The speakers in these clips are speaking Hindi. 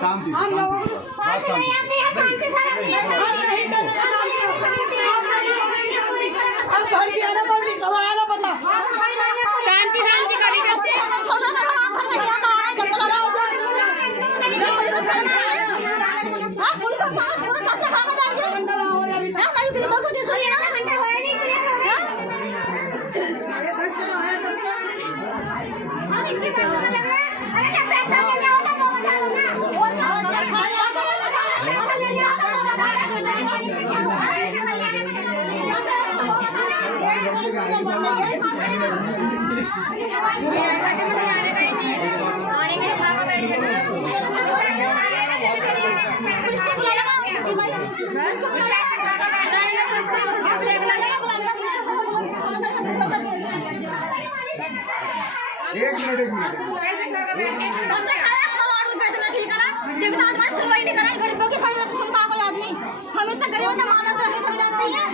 शांति एक मिनट करोड़ रुपए से ठीक करा, लेकिन आज हमारी सुनवाई नहीं करा। गरीबों की सही सुनता कोई आदमी, हम इतना गरीब होते मानव तो थोड़ी जानते हैं।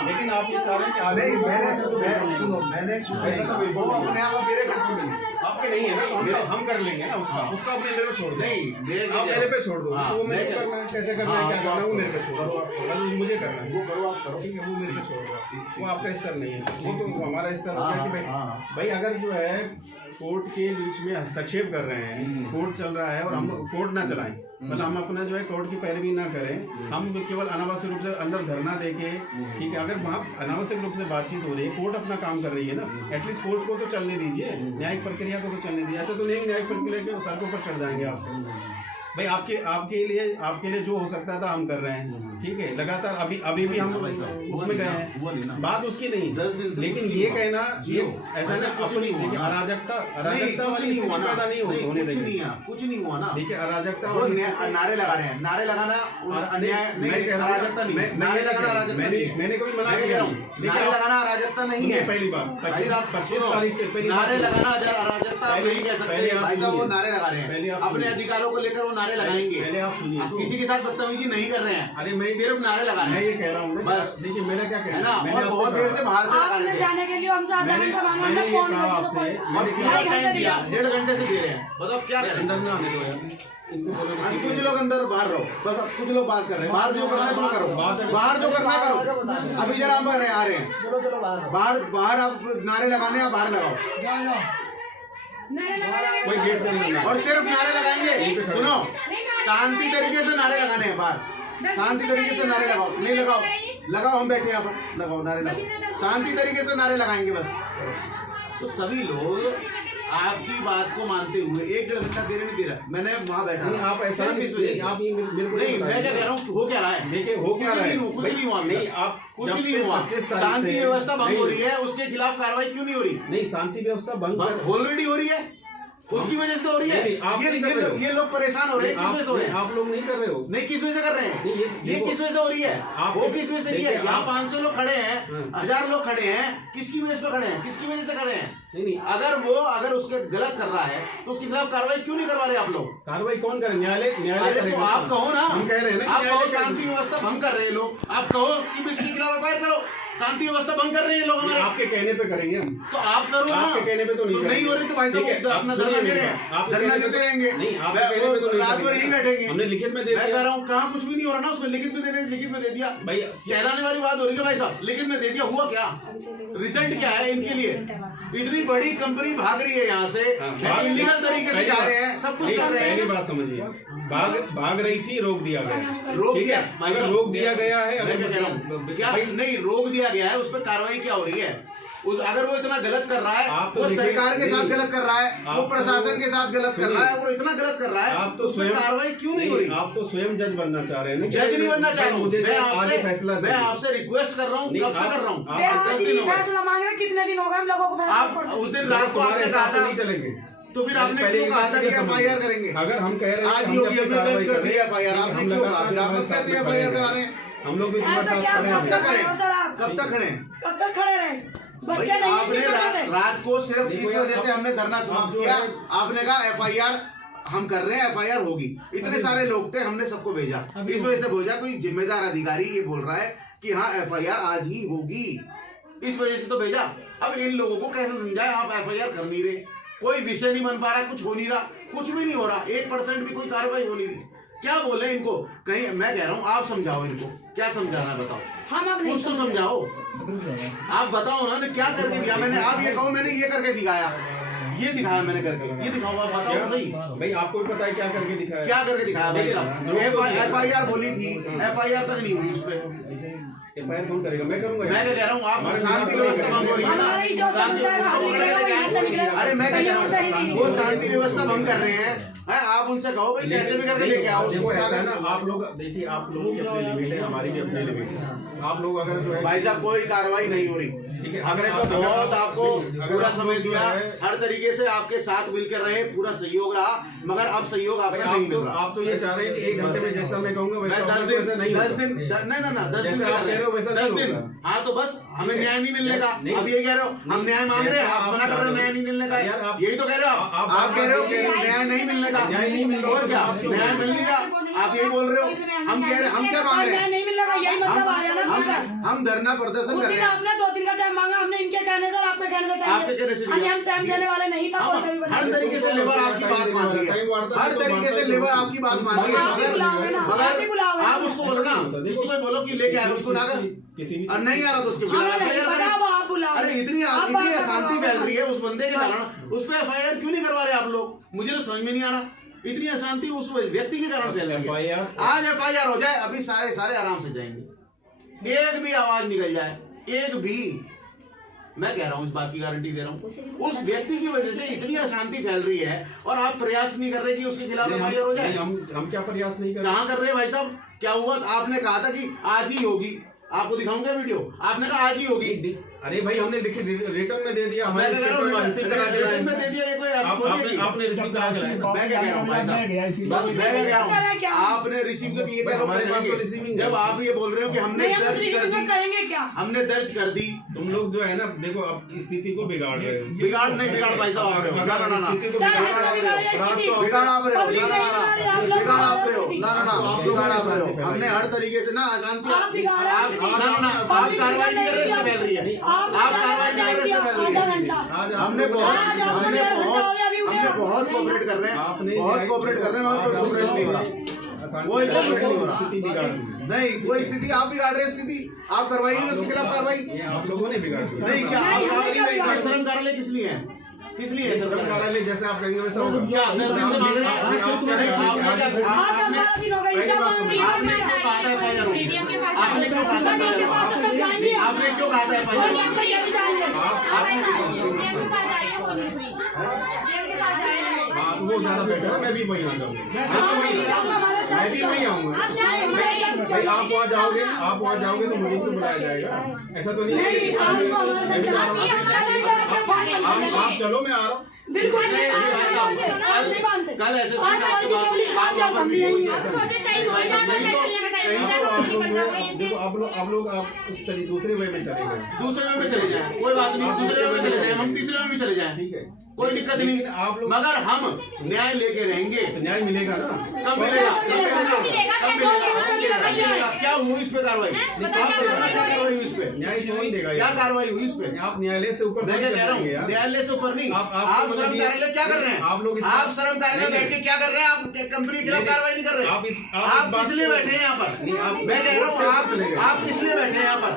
लेकिन आप ये चाह रहे हैं कि आधे मैंने वो अपने आप मेरे आपके नहीं है ना, तो हम कर लेंगे ना उसका अपने मेरे पे छोड़ दो। नहीं आप मेरे पे छोड़ दो, वो मेरे को करना है, कैसे करना है, क्या करना है, वो मेरे पे छोड़ दो। मुझे करना है वो करो, आप करो, ठीक है, वो मेरे पे छोड़ दो। वो आपका स्तर नहीं है, वो तो हमारा स्तर हो गया कि भाई अगर जो है कोर्ट के बीच में हस्तक्षेप कर रहे हैं, कोर्ट चल रहा है और हम कोर्ट ना चलाएं, मतलब हम अपना जो है कोर्ट की पैरवी ना करें, हम केवल अनावश्यक रूप से अंदर धरना देके, ठीक है, अगर वहाँ अनावश्यक रूप से बातचीत हो रही है, कोर्ट अपना काम कर रही है ना, एटलीस्ट कोर्ट को तो चलने दीजिए, न्यायिक प्रक्रिया को तो चलने दीजिए। ऐसा तो नहीं न्यायिक प्रक्रिया के सड़कों पर चढ़ जाएंगे आप भाई। आपके लिए जो हो सकता था हम कर रहे हैं, ठीक है, लगातार अभी भी हम उसमें गए हैं, बात उसकी नहीं, 10 दिन से लेकिन ये कहना ये ऐसा ना कुछ नहीं हुआ, अराजकता वाली पैदा नहीं होने देंगे, कुछ नहीं हुआ ना, देखिए अराजकता नारे लगा रहे हैं, नारे लगाना अराजकता नहीं, नारे लगाना अराजकता नहीं, मैंने कभी मना किया हूँ, नारे लगाना अराजकता नहीं है। पहली बात 25 तारीख से नारे लगाना अराजकता नहीं कह सकते भाई साहब, वो नारे लगा रहे हैं अपने अधिकारों को लेकर, वो नारे लगाएंगे, पहले आप सुनिए, किसी के साथ बदतमीजी नहीं कर रहे हैं, अरे मैं सिर्फ नारे लगा रहे हैं, मैं ये कह रहा हूँ बस। देखिए मेरा क्या कहना है ना, और बहुत देर से बाहर से लगा रहे थे जाने के लिए, हमसे आधा घंटा मांगा, मैंने ये कहा आपसे, 1.5 घंटे से दे रहे हैं, बताओ क्या करें, अंदर ना आने दो यार, कुछ लोग अंदर बाहर रहो, बस अब कुछ लोग बात कर रहे हैं, बाहर जो करना है तुम करो, बाहर जो करना है करो, अभी जरा हम आ रहे हैं बाहर, आप नारे लगाने आप बाहर लगाओ, कोई गेट से नहीं, और सिर्फ नारे लगाएंगे, सुनो, शांति तरीके से नारे लगाने हैं बाहर, शांति तरीके से नारे लगाओ, नहीं लगाओ, हम बैठे यहाँ पर, लगाओ नारे लगाओ, शांति तरीके से नारे लगाएंगे बस। तो सभी लोग आपकी बात को मानते हुए 1.5 घंटा देर नहीं दे रहा, मैंने वहाँ बैठा, आप ऐसा नहीं, मैं क्या कह रहा हूँ, हो क्या रहा है, देखिए हो क्या रहा है, कुछ नहीं हुआ, नहीं आप कुछ नहीं हुआ, शांति व्यवस्था भंग हो रही है, उसके खिलाफ कार्रवाई क्यों नहीं हो रही? नहीं, शांति व्यवस्था भंग ऑलरेडी हो रही है, उसकी वजह से हो रही है, ये लोग परेशान हो रहे हैं, किस वजह से हो रहे हैं? आप लोग नहीं कर रहे हो, नहीं किस वजह से कर रहे हैं, ये किस वजह से हो रही है, वो किस वजह से रही है? यहाँ 500 लोग खड़े हैं, 1000 लोग खड़े हैं, किसकी वजह से खड़े हैं, किसकी वजह से खड़े हैं? नहीं, अगर उसके गलत कर रहा है तो उसके खिलाफ कार्रवाई क्यों नहीं करवा रहे आप लोग? कार्रवाई कौन करे? न्यायालय तो आप कहो ना, हम कह रहे हैं, आप कहो शांति व्यवस्था भंग कर रहे हैं लोग, आप कहो कि इसके खिलाफ एफआईआर करो, शांति व्यवस्था भंग कर रहे हैं लोग हमारे। आपके कहने पे करेंगे हम, तो आप करो ना, आपके कहने पे तो नहीं हो रही तो भाई साहब अपना धरना दे रहे हैं, धरना देते रहेंगे। नहीं, आपके कहने पे तो नहीं रात भर यही बैठेंगे। हमने लिखित में दे मैं दिया। कह रहा हूँ कहाँ कुछ भी नहीं हो रहा ना, उसमें लिखित में दे दिया भाई कहलाने वाली बात हो रही है भाई साहब, लिखित में दे दिया, हुआ क्या, रिजल्ट क्या है इनके लिए? इतनी बड़ी कंपनी भाग रही है यहाँ से, इलीगल तरीके से जा रहे हैं, सब कुछ कर रहे पहली हैं। बात समझिए, भाग रही थी, रोक दिया गया, रोक ठीक दिया, है, अगर रोक दिया गया है, मैं क्या कह रहा हूँ, क्या नहीं रोक दिया गया है, उस पर कार्रवाई क्या हो रही है? अगर वो इतना गलत कर रहा है, आप तो वो सरकार के साथ गलत कर रहा है, वो आप प्रशासन के साथ गलत कर रहा है, और इतना गलत कर रहा है, आप तो उस पर स्वयं कार्रवाई क्यों नहीं हो रही? आप तो स्वयं जज बनना चाह रहे हैं ना? जज नहीं बनना चाह रहा हूँ, मुझे आगे फैसला मैं आपसे रिक्वेस्ट कर रहा हूँ, कब से कर रहा हूँ, फैसला मांग रहे, कितने दिन हो गए हम लोगों को? आप उस दिन रात को आपने कहा था नहीं चलेंगे, तो फिर आपने क्यों कहा था कि एफआईआर करेंगे? अगर हम कह रहे हैं आज योगी हमने दर्ज कर दिया एफआईआर, आपने क्यों कहा? फिर आप कहते हैं एफआईआर करा रहे हैं, हम लोग भी तुम्हारे साथ खड़े कब तक हैं। खड़े हो सर आप? कब तक खड़े? कब तक खड़े रहे? बच्चे भाई, नहीं आपने रात को सिर्फ इस वजह से हमने धरना समाप्त किया, आपने कहा एफआईआर हम कर रहे हैं, एफआईआर होगी। इतने सारे लोग थे, हमने सबको भेजा, इस वजह से भेजा, कोई जिम्मेदार अधिकारी ये बोल रहा है कि हाँ एफआईआर आज ही होगी, इस वजह से तो भेजा। अब इन लोगों को कैसे समझाए, आप एफआईआर कर नहीं रहे, कोई विषय नहीं बन पा रहा, कुछ हो नहीं रहा, कुछ भी नहीं हो रहा, 1% भी कोई कार्रवाई हो नहीं रही, क्या बोले इनको? कहीं मैं कह रहा हूँ आप समझाओ इनको, क्या समझाना है बताओ, हम अब नहीं कुछ तो समझाओ, आप बताओ ना, क्या करके दिया मैंने? आप ये कहो मैंने ये करके दिखाया, ये दिखाया मैंने करके, ये दिखाओ, आप बताओ सही, भाई आपको भी पता है क्या करके दिखाया? क्या करके दिखाया भाई साहब? एफआईआर बोली थी, एफआईआर तक नहीं हुई उस पर। एफआईआर कौन करेगा? मैं करूंगा। मैं क्या कह रहा हूँ, आप शांति व्यवस्था भंग हो रही है हमारी जो समस्या है बाहर निकलेगा, वो यहाँ से निकलेगा। अरे मैं कह रहा हूँ वो शांति व्यवस्था भंग कर रहे हैं, आप उनसे कहो भाई कैसे भी करके लेके आओ। देखो ऐसा है ना, आप लोग देखिए, आप लोगों की अपनी लिमिट है, हमारी भी अपनी लिमिट है। आप लोग अगर जो है भाई साहब कोई कार्रवाई नहीं हो रही, ठीक है, हमने तो बहुत आपको पूरा समय दिया, हर तरीके से आपके साथ मिलकर रहे, पूरा सहयोग रहा, मगर अब सहयोग आपका नहीं मिल रहा। आप तो ये चाह रहे हैं कि 1 घंटे में जैसा मैं कहूँगा वैसा 10 दिन हाँ तो बस हमें न्याय नहीं मिलने का। अब यही कह रहे हो, हम न्याय मांग रहे हैं, आप मना कर रहे हो न्याय नहीं मिलने का, यही तो कह रहे हो आप कह रहे हो कि न्याय नहीं मिलने का, न्याय नहीं मिल रहा, और क्या न्याय मिलने का, आप यही बोल रहे हो। हम कह रहे हैं, हम क्या मांग रहे हैं? नहीं मिलेगा, यही मतलब आ रहा है ना। हम धरना प्रदर्शन कर रहे हैं। आपने 2 दिन का टाइम मांगा, हमने इनके कहने से आपके कहने से आपके कहने से हम टाइम देने वाले नहीं था। हर तरीके से लेबर आपकी बात मान रही है, हर तरीके से लेबर आपकी बात मान रही है, मगर आप उसको बोलो ना, किसी को बोलो कि लेके आए उसको, ना और नहीं आ रहा तो उसके खिलाफ। अरे इतनी अशांति फैल रही है उस बंदे के कारण, उस पर एफआईआर क्यों नहीं करवा रहे आप लोग? मुझे तो समझ में नहीं आ रहा, इतनी अशांति उस व्यक्ति के कारण फैल रही है। आज एफआईआर हो जाए, अभी सारे आराम से जाएंगे, एक भी आवाज निकल जाए, एक भी, मैं कह रहा हूँ, इस बात की गारंटी दे रहा हूँ, उस व्यक्ति की वजह से इतनी अशांति फैल रही है, और आप प्रयास नहीं कर रहे कि उसके खिलाफ एफआईआर हो जाए। हम क्या प्रयास नहीं कर रहे? कहाँ कर रहे हैं भाई साहब? क्या हुआ? आपने कहा था कि आज ही होगी, आपको दिखाऊंगा वीडियो, आपने कहा आज ही होगी। अरे भाई हमने रिटर्न में दे दिया, हमारे रिटर्न में दे दिया, ये कोई आपने रिसीव करा के लाया। मैं क्या कह रहा हूँ भाई साहब, मैं क्या कह रहा हूँ, आपने रिसीव कर दिए, हमारे पास तो रिसीविंग, जब आप ये बोल रहे हो कि हमने दर्ज कर दी, करेंगे क्या? हमने दर्ज कर दी, तुम लोग जो है ना, देखो अब स्थिति को बिगाड़ रहे हो। बिगाड़ नहीं, बिगाड़ भाई साहब आप रहे हो, बिगाड़ आप रहे हो, बिगाड़ आप रहे हो। हमने हर तरीके से ना अशांति, आप कार्रवाई नहीं कर रहे, इसमें फैल रही है, आप कार्रवाई नहीं कर रहे, इसमें फैल रही है। हमने बहुत कोऑपरेट कर रहे हैं, बहुत कोऑपरेट कर रहे हैं, मगर कोऑपरेट नहीं हो रहा, कोई कोऑपरेट नहीं हो रहा। स्थिति बिगाड़ दी नहीं, कोई स्थिति आप बिगाड़ रहे हैं, स्थिति आप करवाइए उसके खिलाफ कार्रवाई। आप लोगों ने बिगाड़ दी। नहीं, क्या आप श्रम कार्यालय किस लिए है? किस लिए है श्रम कार्यालय? जैसे आप कहेंगे वैसा होगा। क्या 10 दिन से मांग रहे हैं? आपने क्यों कहा था एफआईआर होगी? आपने क्यों कहा था एफआईआर? आपने क्यों कहा था वो ज्यादा बेटर है, मैं भी वहीं आ जाऊंगा, मैं भी वहीं आऊंगा। भाई आप वहाँ जाओगे तो मुझे क्यों बुलाया जाएगा? ऐसा तो नहीं है। आप चलो, मैं आ रहा हूँ। बिल्कुल कल ऐसे देखो आप लोग उस तरीके दूसरे वे में चले गए, दूसरे वे में चले जाए, कोई बात नहीं, दूसरे वे में चले जाए, हम तीसरे वे में चले जाए, ठीक है, कोई दिक्कत नहीं। आप लोग, मगर हम न्याय लेके रहेंगे। न्याय मिलेगा ना? कब मिलेगा? कब मिलेगा? कब मिलेगा? क्या क्या हुई इस पे कार्रवाई? आप बताओ क्या कार्रवाई हुई इस पे? न्याय कौन देगा? क्या कार्रवाई हुई इस पे? आप न्यायालय से ऊपर मैं क्या कह रहा हूँ, न्यायालय से ऊपर नहीं। आप श्रम कार्यालय क्या कर रहे हैं? आप श्रम कार्यालय में बैठ के क्या कर रहे हैं? आप कंपनी के खिलाफ कार्रवाई नहीं कर रहे। आप किस लिए बैठे हैं यहाँ पर? मैं कह रहा हूँ आप किस लिए बैठे हैं यहाँ पर?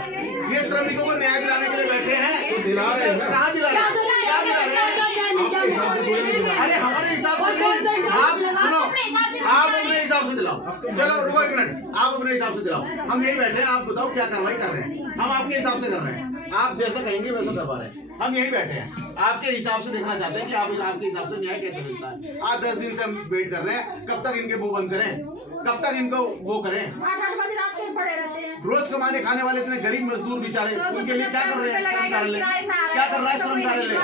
ये श्रमिकों को न्याय दिलाने के लिए बैठे हैं। दिला रहे हैं ना? कहाँ दिला रहे हैं? क्या दिला रहे हैं? अरे हमारे हिसाब से नहीं। आप सुनो, आप अपने हिसाब से दिलाओ। चलो रुको एक मिनट, आप अपने हिसाब से दिलाओ। हम यही बैठे हैं, आप बताओ क्या कार्रवाई कर रहे हैं? हम आपके हिसाब से कर रहे हैं। आप जैसा कहेंगे वैसा करवा रहे हैं। हम यही बैठे हैं, आपके हिसाब से देखना चाहते हैं कि आपके हिसाब से न्याय कैसे मिलता है। आज 10 दिन से हम वेट कर रहे हैं, कब तक इनके वो बंद करें, कब तक इनको वो करें। 8 बजे रात को पड़े रहते हैं। रोज कमाने खाने वाले इतने गरीब मजदूर बेचारे, उनके लिए क्या कर रहे हैं? श्रम कार्यालय क्या कर रहा है? श्रम कार्यालय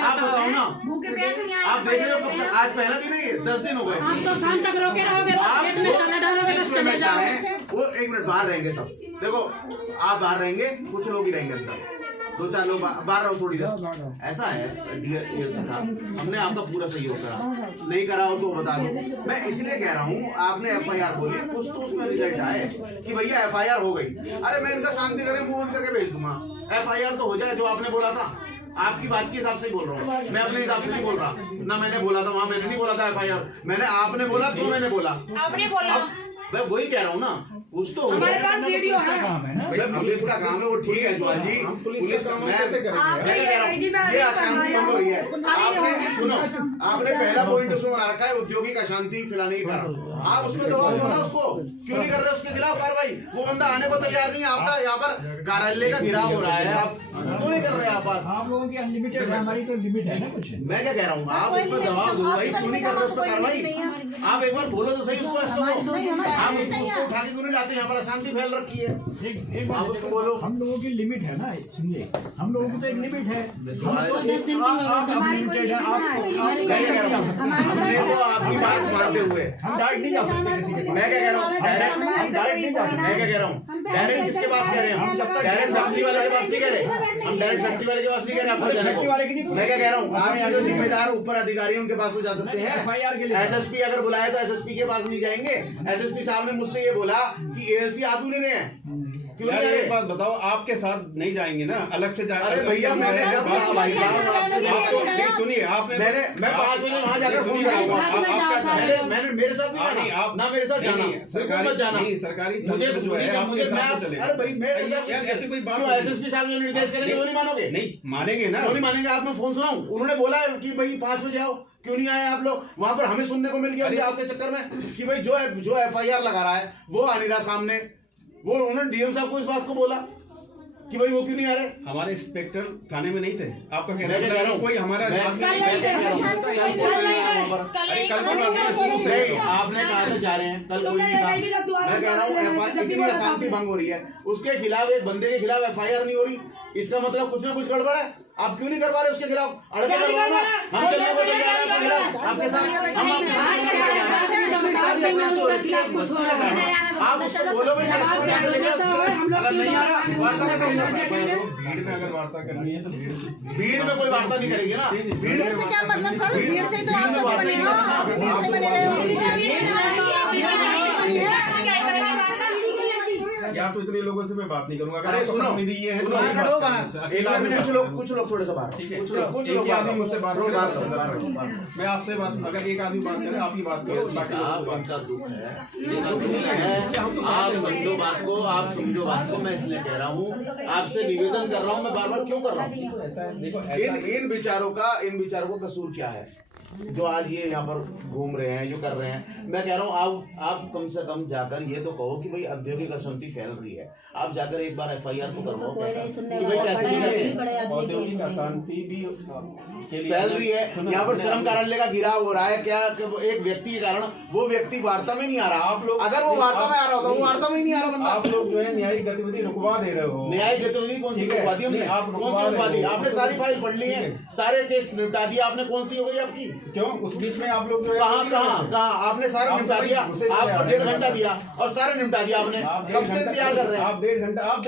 आप बताओ ना। भूखे प्यासे नहीं आए। आप देख रहे हो आज पहला दिन है, 10 दिन हो गए। हम तो शाम तक रोके रहोगे, पेट में ताला डालोगे तो चले जाओ। वो एक मिनट बाहर रहेंगे सब। देखो आप बाहर रहेंगे, कुछ लोग ही रहेंगे अंदर, 2-4 लोग बाहर रहो थोड़ी देर। ऐसा है डीएलसी साहब, हमने आपका पूरा सहयोग करा, नहीं करा हो तो बता दो। मैं इसलिए कह रहा हूँ, आपने एफआईआर बोली, कुछ तो उसमें रिजल्ट आए कि भैया एफआईआर हो गई। अरे मैं इनका शांति करें मुंह बंद करके भेज दूंगा। एफआईआर तो हो जाए, जो आपने बोला था। आपकी बात के हिसाब से ही बोल रहा हूँ, मैं अपने हिसाब से नहीं बोल रहा। ना मैंने बोला था वहां, मैंने नहीं बोला था एफआईआर, मैंने आपने बोला तो मैंने बोला। आपने बोला। मैं वही कह रहा हूँ ना, कुछ तो हमारे पास वीडियो है। पुलिस का काम है, वो ठीक है जवान जी। पुलिस का काम कैसे करेंगे? ये अशांति भंग हो रही है। आपने सुनो, आपने पहला पॉइंट उसमें बना रखा है, औद्योगिक अशांति फैलाने के कारण। आप उसमें दबाव दो ना उसको, क्यों नहीं कर रहे उसके खिलाफ कार्रवाई? वो बंदा आने को तैयार नहीं है। आपका यहाँ पर कार्यालय का घिराव हो रहा है, आप क्यों नहीं कर रहे? आप लोगों की अनलिमिटेड है, हमारी तो लिमिट है ना कुछ। मैं क्या कह रहा हूँ, आप उसमें दबाव दो भाई, क्यों नहीं कर रहे उस पर कार्रवाई? आप एक बार बोलो तो सही उसको। आप उसको उठा के क्यों नहीं लाते? यहाँ पर अशांति फैल रखी है। एक बात उसको बोलो, हम लोगों की लिमिट है ना, सुनिए, हम लोगों की तो एक लिमिट है। 10 दिन की हो गई। हमने तो आपकी बात मानते हुए, हम डायरेक्ट नहीं जा सकते किसी के पास। मैं क्या कह रहा हूँ, डायरेक्ट मैं क्या कह रहा हूँ, डायरेक्ट किसके पास कह रहे हैं? हम डायरेक्ट फैक्ट्री वाले के पास नहीं कह रहे, हम डायरेक्ट फैक्ट्री वाले के पास नहीं कह रहे आपको जाने को। मैं क्या कह रहा हूँ, आपके जो जिम्मेदार ऊपर अधिकारी उनके पास वो जा सकते हैं। एसएसपी अगर बुलाए तो एसएसपी के पास नहीं जाएंगे। एसएसपी साहब ने मुझसे ये बोला कि एएलसी आप क्यों नहीं रहे हैं? क्यों नहीं? एक बात बताओ, आपके साथ नहीं जाएंगे ना, अलग से जाएंगे? अरे भैया मैं सुनिए, आपने मैं 5 बजे वहाँ जाकर फोन कराऊंगा। मैंने मेरे साथ नहीं जाना, ना मेरे साथ जाना, सरकारी जाना नहीं, सरकारी मुझे जो है आपके साथ चलेगा। अरे भाई मैं ऐसी कोई बात क्यों? एसएसपी साहब जो निर्देश करेंगे वो नहीं मानोगे? नहीं मानेंगे ना, क्यों नहीं मानेंगे? आप मैं फोन सुनाऊं, उन्होंने बोला है कि भाई 5 बजे आओ, क्यों नहीं आए आप लोग? वहां पर हमें सुनने को मिल गया अभी आपके चक्कर में कि भाई जो एफआईआर लगा रहा है वो आ नहीं रहा सामने। वो उन्होंने डीएम साहब को इस बात को बोला कि भाई वो क्यों नहीं आ रहे? हमारे इंस्पेक्टर थाने में नहीं थे। आपका मैं कह रहा हूँ कोई हमारा अरे कल नहीं, आपने कहा था जा रहे हैं, कल कोई नहीं था। मैं कह रहा हूँ इतनी अशांति भंग हो रही है, उसके खिलाफ एक बंदे के खिलाफ एफआईआर नहीं हो रही, इसका मतलब कुछ ना कुछ गड़बड़ है। आप क्यों नहीं करवा रहे उसके खिलाफ? अड़के करवाओ ना, हम चलने को तैयार हैं आपके खिलाफ, आपके साथ हम आप उसको बोलो भाई अगर नहीं आ रहा वार्ता करो। भीड़ में अगर वार्ता करनी है तो भीड़ में कोई वार्ता नहीं करेगी ना। भीड़ से क्या मतलब सर? भीड़ से तो आप लोग बने हो, भीड़ से बने या तो इतने लोगों से मैं बात नहीं करूंगा। अरे सुनो, ये है कुछ लोग थोड़े से बात, ठीक है, कुछ लोग आदमी मुझसे बात मैं आपसे बात, अगर एक आदमी बात करे आप ही बात करो। आप समझो बात को, आप समझो बात को। मैं इसलिए कह रहा हूँ, आपसे निवेदन कर रहा हूँ, मैं बार बार क्यों कर रहा हूँ? ऐसा है, देखो इन विचारों का कसूर क्या है जो आज ये यहाँ पर घूम रहे हैं, जो कर रहे हैं? मैं कह रहा हूँ आप कम से कम जाकर ये तो कहो कि भाई औद्योगिक अशांति फैल रही है, आप जाकर एक बार एफआईआर तो करवाओ कि भाई कैसे औद्योगिक अशांति भी फैल रही है। यहाँ पर श्रम कार्यालय का घिराव हो रहा है क्या? एक व्यक्ति के कारण वो व्यक्ति वार्ता में नहीं आ रहा। आप लोग अगर वो वार्ता में आ रहा होता, वो वार्ता में ही नहीं आ रहा बंदा। आप लोग जो है न्यायिक गतिविधि रुकवा दे रहे हो। न्यायिक गतिविधि कौन सी रुकवा दी हमने? कौन सी रुकवा दी? आपने सारी फाइल पढ़ ली है, सारे केस निपटा दिया आपने, कौन सी हो गई आपकी? क्यों उस बीच में आप लोग जो है कहाँ आपने सारा निपटा दिया, आपको 1.5 घंटा दिया और सारा निपटा दिया आपने। कब से इंतजार कर रहे हैं आप? 1.5 घंटा आप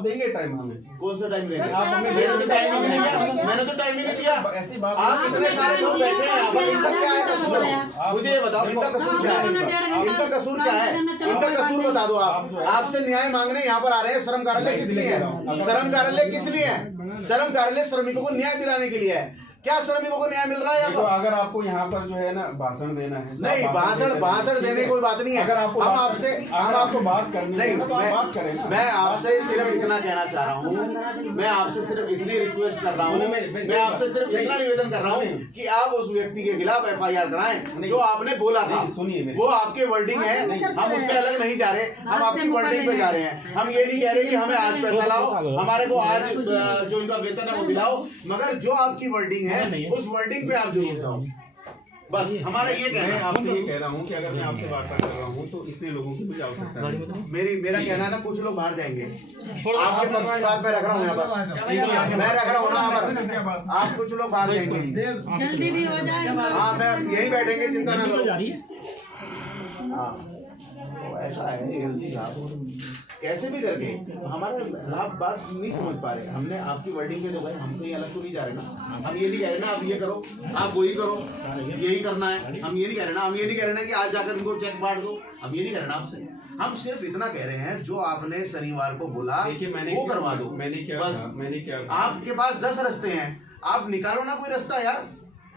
देंगे टाइम हमें? कौन सा टाइम देंगे? आप हमें मैंने तो टाइम ही नहीं दिया, मैंने तो टाइम ही नहीं दिया। ऐसी बात आप इतने सारे लोग बैठे हैं यहाँ पर, इनका क्या है कसूर? मुझे ये बताओ, इनका कसूर क्या है? इनका कसूर क्या है? इनका कसूर बता दो आप। आपसे न्याय मांगने यहाँ पर आ रहे हैं। श्रम कार्यालय किस लिए है? श्रम कार्यालय किस लिए है? श्रम कार्यालय श्रमिकों को न्याय दिलाने के लिए है। क्या श्रमिकों को न्याय मिल रहा है यहाँ पर? अगर आपको यहाँ पर जो है ना भाषण देना है, नहीं भाषण देने की कोई बात नहीं है। अगर आपको हम आपसे आपको बात करनी है तो आप बात करें ना। मैं आपसे सिर्फ इतना कहना चाह रहा हूँ, मैं आपसे सिर्फ इतनी रिक्वेस्ट कर रहा हूँ, मैं आपसे सिर्फ इतना निवेदन कर रहा हूँ कि आप उस व्यक्ति के खिलाफ FIR कराएं जो आपने बोला था। सुनिए, वो आपके वर्डिंग है, हम उससे अलग नहीं जा रहे, हम आपकी वर्डिंग पे जा रहे हैं। हम ये नहीं कह रहे कि हमें आज पैसा लाओ, हमारे को आज जो इनका वेतन है वो दिलाओ, मगर जो आपकी वर्डिंग है उस वर्डिंग पे आप जरूर जाओ। बस हमारा ये कहना है। आपसे ये कह रहा हूँ कि अगर मैं आपसे वार्ता कर रहा हूँ तो इतने लोगों की मुझे आवश्यकता है। मेरा कहना है ना, कुछ लोग बाहर जाएंगे। आपके पक्ष की बात मैं रख रहा हूँ यहाँ पर, मैं रख रहा हूँ ना यहाँ पर। आप कुछ लोग बाहर जाएंगे, जल्दी भी हो जाए। हाँ मैं यही बैठेंगे, चिंता ना करो। हाँ तो ऐसा है, कैसे भी करके हमारे आप बात नहीं समझ पा रहे। हमने आपकी वर्डिंग पे जो है, हम कहीं अलग तो नहीं जा रहे ना। हम ये नहीं कह रहे ना आप ये करो, आप वही करो, यही करना है। हम ये नहीं कह रहे ना, हम ये नहीं कह रहे ना कि आज जाकर इनको चेक बांट दो। हम ये नहीं कह रहे ना आपसे, हम सिर्फ इतना कह रहे हैं जो आपने शनिवार को बोला वो करवा दो। मैंने क्या आपके पास 10 रास्ते हैं, आप निकालो ना कोई रास्ता यार।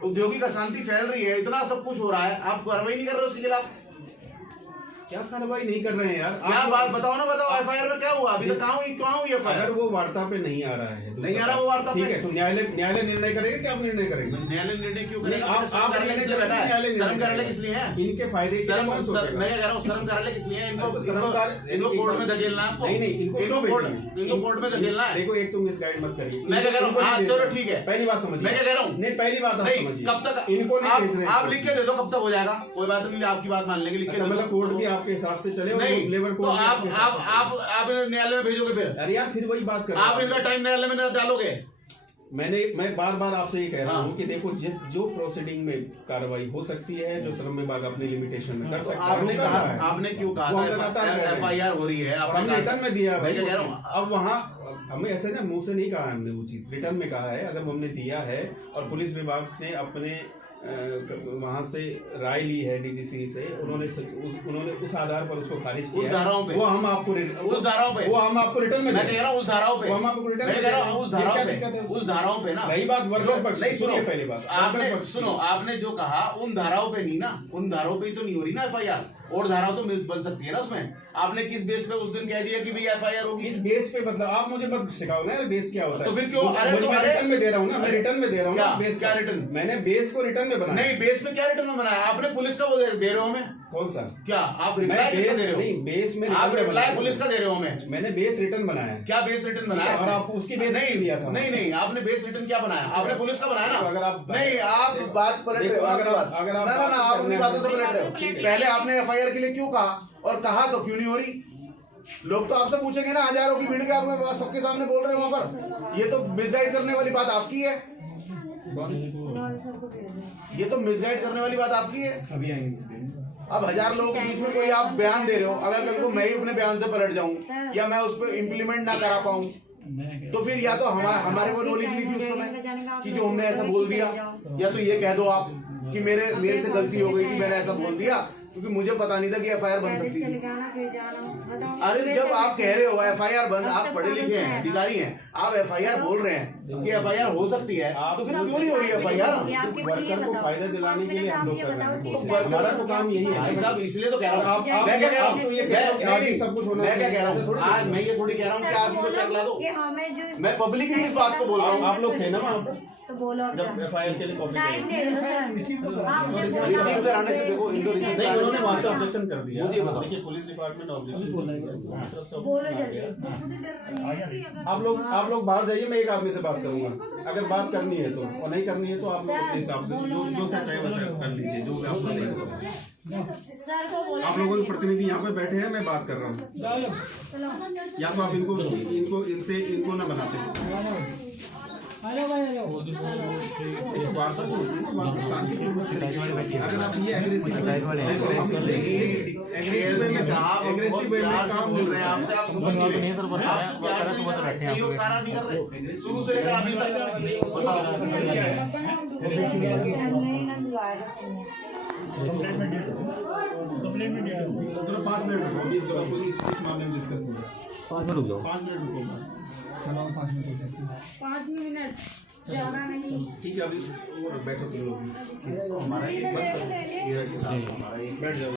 औद्योगिक अशांति फैल रही है, इतना सब कुछ हो रहा है, आप कार्रवाई नहीं कर रहे उसके खिलाफ। क्या कार्रवाई नहीं कर रहे हैं यार? क्या बात बताओ ना, बताओ FIR में क्या हुआ अभी तक? कहाँ हुई FIR? अगर वो वार्ता पे नहीं आ रहा है, नहीं आ रहा वो वार्ता पे, ठीक है तो न्यायालय निर्णय करेगा कि आप निर्णय करेंगे? न्यायालय निर्णय क्यों करेगा? आप शर्म कार्यालय किस लिए है? इनके फायदे के लिए कौन सोचेगा? मैं कह रहा हूँ शर्म कार्यालय किस लिए है? इनको कोर्ट में धकेलना है आपको? नहीं इनको कोर्ट में धकेलना है। देखो एक तुम मिसगाइड मत करिए। मैं क्या कह रहा हूँ, हाँ चलो ठीक है, पहली बात समझिए। मैं क्या कह रहा हूँ, नहीं पहली बात नहीं कब तक इनको नहीं भेज रहे हैं। आप लिख के दे दो, कब तक हो जाएगा? कोई बात नहीं, आपकी बात मान लेंगे, लिख के। मतलब कोर्ट भी आपके हिसाब से चले? नहीं लेबर तो आप न्यायालय में भेजोगे फिर? अरे यार फिर वही बात कर, आप इनका टाइम न्यायालय में डालोगे। मैं बार बार आपसे ये कह रहा हूँ कि देखो जो प्रोसीडिंग में कार्रवाई हो सकती है, जो श्रम विभाग अपने लिमिटेशन में कर सकता है। आपने क्यों कहा FIR हो रही है? हमने रिटर्न में दिया। मैं क्या कह रहा हूँ, अब वहाँ हमें ऐसे ना मुंह से नहीं कहा हमने, वो चीज रिटर्न में कहा है। अगर हमने दिया है और पुलिस विभाग ने अपने वहां से राय ली है DGC से, उन्होंने उस आधार पर उसको खारिज किया। उस धाराओं पे वो हम आपको रिटर्न में, मैं कह रहा हूँ उस धाराओं पे, वो हम आपको रिटर्न में, मैं कह रहा हूँ उस धाराओं पे ना। नई बात वर्कर पक्ष, नहीं सुनो, पहली बात आपने सुनो, आपने जो कहा उन धाराओं पे नहीं ना, उन धाराओं पे तो नहीं हो रही ना FIR, और धाराओं तो बन सकती है ना उसमें। आपने किस बेस पे उस दिन कह दिया कि भाई FIR होगी? इस बेस पे मतलब आप मुझे मत सिखाओ ना यार बेस क्या होता है। तो फिर क्यों? मैं रिटर्न में दे रहा हूँ ना, मैं रिटर्न में दे रहा हूँ। बेस क्या रिटर्न? मैंने बेस को रिटर्न में बनाया। नहीं बेस में क्या रिटर्न में बनाया? आपने पुलिस का वो दे रहे हो हमें? कौन सा? क्या आप रिप्लाई किसका दे रहे हो? नहीं बेस में आप रिप्लाई पुलिस का दे रहे हो हमें? मैंने बेस रिटर्न बनाया। क्या बेस रिटर्न बनाया? और आप उसकी बेस नहीं दिया था? नहीं आपने बेस रिटर्न क्या बनाया? आपने पुलिस का बनाया ना? अगर आप नहीं आप बात पलट रहे हो। अगर आप अपनी बातों से पलट रहे हो। पहले आपने FIR के लिए क्यों कहा और कहा तो क्यों नहीं हो रही? लोग तो आपसे पूछेंगे ना, हजारों की भीड़ के आप सबके सामने बोल रहे हो वहां पर। ये तो मिसगाइड करने वाली बात आपकी है, ये तो मिसगाइड करने वाली बात आपकी है। अब 1000 लोगों के बीच में कोई आप बयान दे रहे हो, अगर कल को मैं ही अपने बयान से पलट जाऊं या मैं उस पर इम्प्लीमेंट ना करा पाऊं, तो फिर या तो हमारे को नॉलेज नहीं थी उस समय कि जो हमने ऐसा बोल दिया, या तो ये कह दो आप कि मेरे से गलती हो गई थी, मैंने ऐसा बोल दिया क्योंकि मुझे पता नहीं था कि FIR बन सकती थी। अरे जब आप कह रहे हो FIR बन, आप पढ़े लिखे हैं, अधिकारी हैं, आप FIR बोल रहे हैं कि FIR हो सकती है, तो फिर क्यों नहीं हो रही FIR? वर्कर को फायदा दिलाने के लिए हम लोग कर रहे हैं, हमारा तो काम यही है साहब। इसलिए तो कह रहा हूँ, मैं क्या कह रहा हूँ, मैं क्या कह रहा हूँ, आज मैं ये थोड़ी कह रहा हूँ कि आदमी को चेक ला दो। मैं पब्लिकली इस बात को बोल रहा हूँ। आप लोग थे ना वहाँ पर तो बोलो जब FIR के लिए कॉपी रिसीव कराने से देखो, इनको रिसीव नहीं, उन्होंने वहाँ से ऑब्जेक्शन कर दिया। मुझे बताओ। देखिए पुलिस डिपार्टमेंट ऑब्जेक्शन बोलो जल्दी। आप लोग बाहर जाइए, मैं एक आदमी से बात करूंगा। अगर बात करनी है तो, और नहीं करनी है तो आप लोग अपने हिसाब से जो सा चाहे वैसा कर लीजिए, जो आपको नहीं होगा। आप लोगों के प्रतिनिधि यहाँ पे बैठे हैं, मैं बात कर रहा हूँ। या तो आप इनको ना बनाते। हेलो भाई हेलो अगर आप ये एग्रेसिव वे में काम बोल रहे हैं आपसे, आप समझ नहीं सहयोग सारा नहीं कर रहे शुरू से लेकर अभी तक। बताओ तो 5 मिनट रुको, इस मामले में डिस्कस हो रहा है। 5 मिनट रुक जाओ, 5 मिनट रुको, चलो 5 मिनट 5 मिनट ज्यादा नहीं। ठीक है, अभी बैठो हमारा एक बैठ जाओ।